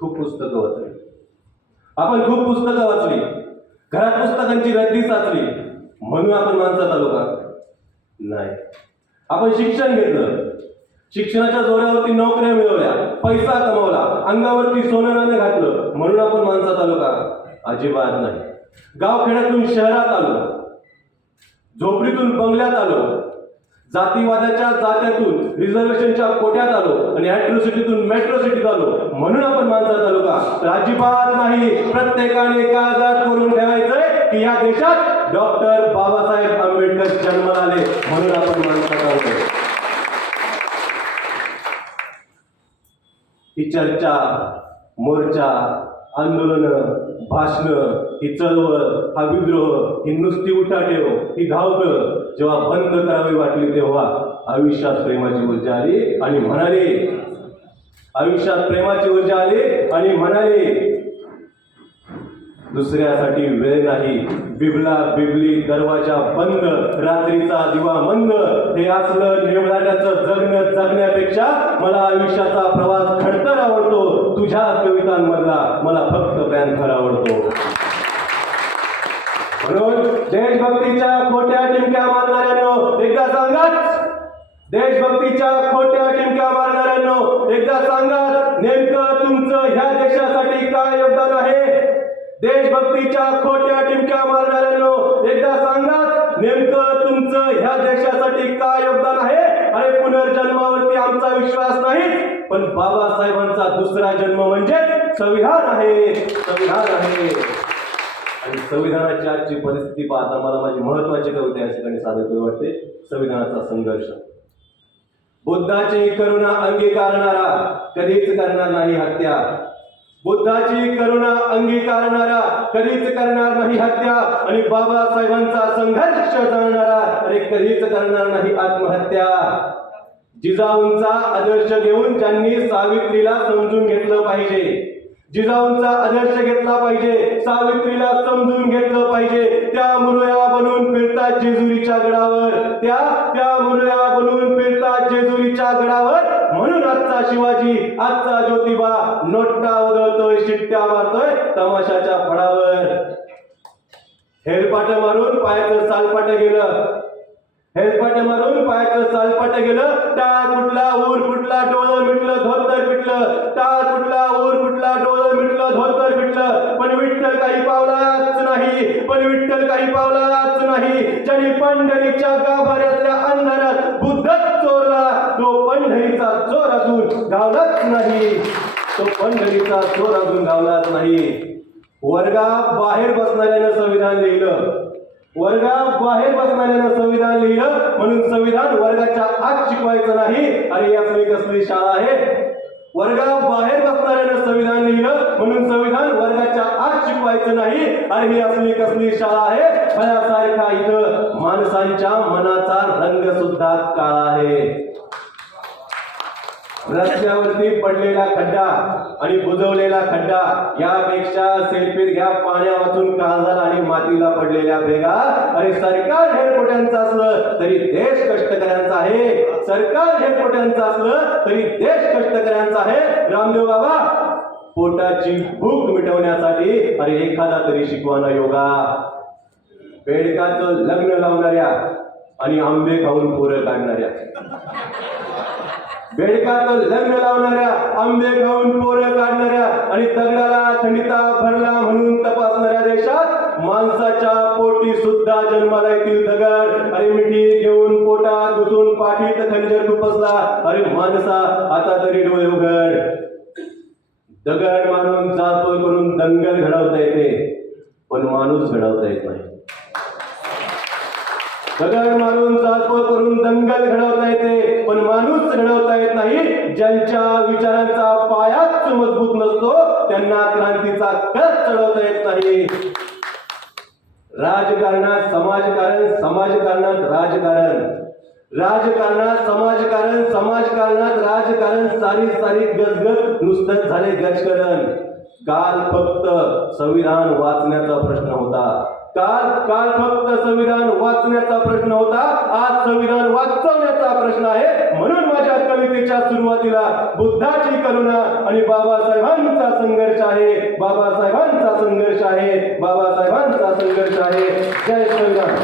खूप पुस्तकं वाचली. आपण खूप पुस्तकं वाचली. घरात पुस्तकांची रद्दी साचली. म्हणून आपण माणसात आलो का नाही. आपण शिक्षण घेतलं. शिक्षणाच्या जोरावरती नोकऱ्या मिळवल्या. पैसा कमवला. अंगावरती सोनं घातलं. म्हणून आपण माणसात आलो का अजिबात नाही. गावखेड्यातून शहरात आलो. झोपडीतून बंगल्यात आलो. जातीवादाच्या जात्यातून रिझर्वेशनच्या कोट्यात आलो आणि ॲट्रोसिटीतून मेट्रो सिटीत आलो. म्हणून आपण माणसात आलो का? तर अजिबात नाही. प्रत्येकाने काळजात करून ठेवायचंय की या देशात डॉक्टर बाबासाहेब आंबेडकर जन्माला आले. म्हणून आपण माणसात आलो ही चर्चा मोर्चा आंदोलन भाषण ही चळवळ हा विद्रोह ही नुसती उठाठेव ही धावपळ जेव्हा बंद करावी वाटली तेव्हा आयुष्यात प्रेमाची ऊर्जा आली आणि म्हणाले आयुष्यात प्रेमाची ऊर्जा आली आणि म्हणाले दुसऱ्यासाठी वेळ नाही. बिबला बिबली दरवाजा बंद रात्रीचा दिवा मंद. हे असलं निवडाण्याचं जगणं जगण्यापेक्षा मला आयुष्याचा प्रवास खडतर आवडतो. तुझ्या कवितांमधला मला फक्त पॅन्थर आवडतो. म्हणून देशभक्तीच्या खोट्या टिमक्या मारणाऱ्यांनो एकदा सांगाच. देशभक्तीच्या खोट्या देशभक्तीच्या खोट्या टिमक्या मारणाऱ्यांनो एकदा सांगा नेमकं तुमचं ह्या देशासाठी काय योगदान आहे? आणि पुनर्जन्मावरती आमचा विश्वास नाही पण बाबासाहेबांचा दुसरा जन्म म्हणजे संविधान आहे संविधान आहे. आणि संविधानाची आजची परिस्थिती पाहता मला माझी महत्वाची कविता या ठिकाणी सादर वाटते. संविधानाचा संघर्ष. बुद्धाची करुणा अंगीकारणारा कधीच करणार नाही हत्या. बुद्धाची करुणा अंगीकारणारा कधीच करणार नाही हत्या. आणि बाबासाहेबांचा संघर्ष जाणणारा अरे कधीच करणार नाही आत्महत्या. जिजाऊंचा आदर्श घेऊन त्यांनी सावित्रीला समजून घेतलं पाहिजे. जिजाऊंचा आदर्श घेतला पाहिजे सावित्रीला समजून घेतलं पाहिजे. त्या मुरया बनून फिरतात जेजुरीच्या गडावर. त्या त्या मुरया बनून फिरतात जेजुरीच्या गडावर. म्हणून आजचा शिवाजी तमाशाच्या फळावर? हेलपाट मारून पायाचं सालपाट गेलं. हेलपाट मारून पायाचं सालपाट गेलं. टाळ कुठला ऊर कुठला डोळं मिटलं धोतर मिटलं. टाळ कुठला ऊर कुठला डोळं मिटलं धोतर मिटलं. पण विठ्ठल काही पावलाच नाही. पण विठ्ठल काही पावलाच नाही. ज्याने पंढरीच्या गाभाऱ्यातल्या अंधारात बुद्धच चोरला तो पंढरीचा चोर अजून गावलाच नाही. तो पंढरीचा चोर अजून गावलाच नाही. वर्गात बाहेर बसणाऱ्यानं संविधान लिहिलं. वर्गात बाहेर बसणाऱ्यानं संविधान लिहिलं म्हणून संविधान वर्गाच्या आत शिकवायचं नाही. अरे यासली कसली शाळा आहे? वर्गात बाहेर बसणाऱ्यानं संविधान लिहिलं म्हणून संविधान वर्गाच्या आत शिकवायचं नाही. अरे ही असली कसली शाळा आहे? फळ्यासारखा इथं माणसांच्या मनाचा रंग सुद्धा काळा आहे. रस्त्यावरती पडलेला खड्डा आणि बुजवलेला खड्डा यापेक्षा सेल्फीत घ्या पाण्या वाचून काळजाला आणि मातीला पडलेल्या भेगा. आणि सरकार हेरपोट्यांचं असलं तरी देश कष्टकऱ्यांचा आहे. सरकार हेरपोट्यांचं असलं तरी देश कष्टकऱ्यांचा आहे. रामदेव बाबा पोटाची भूक मिटवण्यासाठी अरे एखादा तरी शिकवाना योगा. बेडकाचं लग्न लावणाऱ्या आणि आंबे खाऊन पोरं काढणाऱ्या. बेडकाचं लग्न लावणाऱ्या आंबे खाऊन पोरं काढणाऱ्या आणि दगडाला थंडीता भरला म्हणून तपासणाऱ्या देशात माणसाच्या पोटी सुद्धा जन्माला येतील दगड. अरे मिठी घेऊन पोटात घुसून पाठीत खंजर खुपसला अरे माणसा आता तरी डोळे उघड. दगड मारून जातो करून दंगल घडवता येते पण माणूस घडवता येत नाही. दगड मारून जातपळ करून दंगल घडवता येते. पण माणूस घडवता येत नाही. ज्यांच्या विचारांचा पायाच मजबूत नसतो त्यांना क्रांतीचा कळस चढवता येत नाही. राजकारणात समाजकारण समाजकारणात राजकारण. राजकारणात समाजकारण समाजकारणात राजकारण सारी सारी गजगज नुसतंच झाले गजकरण काल फक्त संविधान वाचण्याचा प्रश्न होता. काल काल फक्त संविधान वाचण्याचा प्रश्न होता. आज संविधान वाचवण्याचा प्रश्न आहे. म्हणून माझ्या कवितेच्या सुरुवातीला बुद्धाची करुणा आणि बाबासाहेबांचा संघर्ष आहे. बाबासाहेबांचा संघर्ष आहे. बाबासाहेबांचा संघर्ष आहे. जय संविधान.